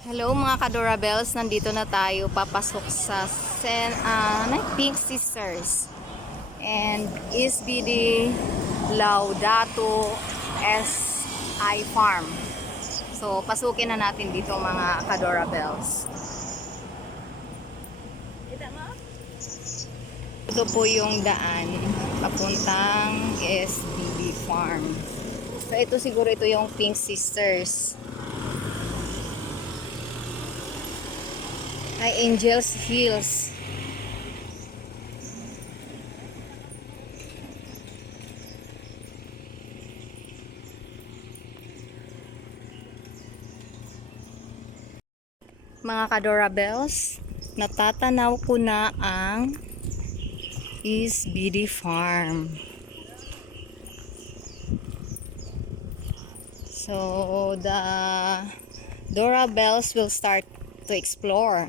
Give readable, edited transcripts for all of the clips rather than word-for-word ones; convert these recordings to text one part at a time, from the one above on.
Hello mga Kadorabels, nandito na tayo papasok sa Pink Sisters and SBD Laudato SI Farm. So pasukin na natin dito mga Kadorabels. Ito po yung daan papuntang SBD Farm. So ito siguro ito yung Pink Sisters. Ay, Angels Hills. Mga Kadorabels, natatanaw ko na ang SBD Farm. So, the Dorabels will start to explore.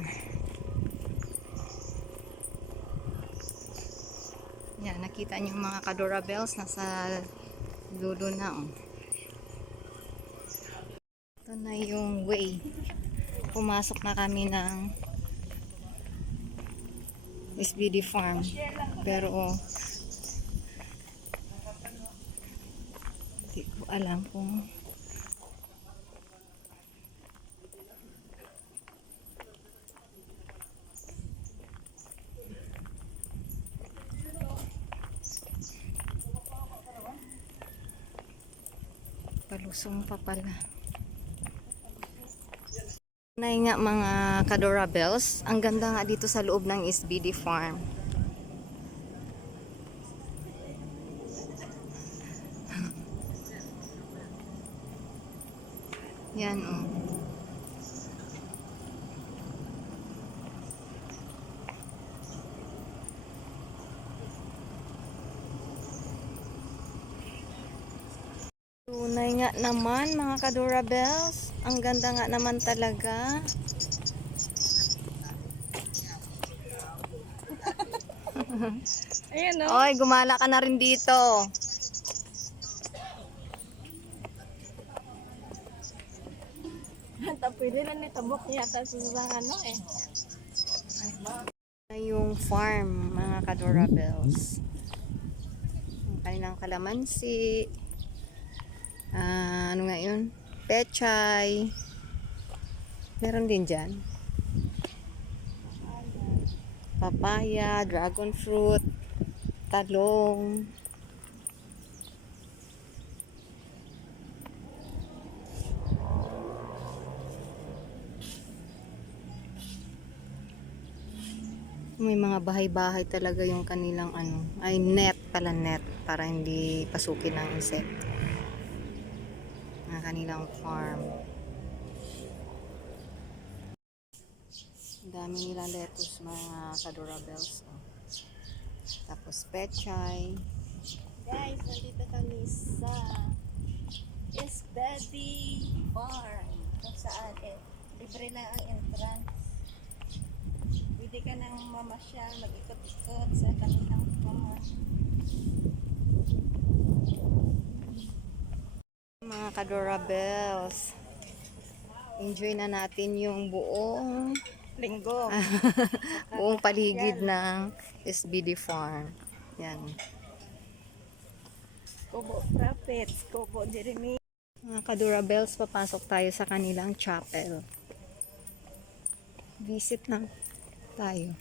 Yan, nakita niyo mga Kadorabels, nasa dulo na. Oh. Ito na yung way. Pumasok na kami ng SBD Farm. Pero hindi ko alam kung palusong pa pala. Nay nga mga Kadorabels, ang ganda nga dito sa loob ng SBD Farm. Yan oh. Tunay nga naman mga Kadorabels. Ang ganda nga naman talaga. Ayan o. Oy, gumala ka na rin dito. Pwede na nitabok yata sa ano eh. Yung farm mga Kadorabels. Ang kanilang kalamansi. Ano nga yun? Pechay. Meron din dyan. Papaya, dragon fruit, talong. May mga bahay-bahay talaga yung kanilang ano. Ay, net pala, net. Para hindi pasukin ng insekto. Ang kanilang farm. Ang dami nilang lettuce mga Kadorabels. Tapos pechay. Guys, nandito kami sa SBD Farm. Kung saan libre na ang entrance. Pwede ka nang mamasyal, mag-ikot-ikot sa kanilang farm. Mga Kadorabels. Enjoy na natin yung buong Linggo. buong paligid ng SBD Farm. Yan. Kubo Profits, Kubo Jeremy. Mga Kadorabels, papasok tayo sa kanilang chapel. Visit lang tayo.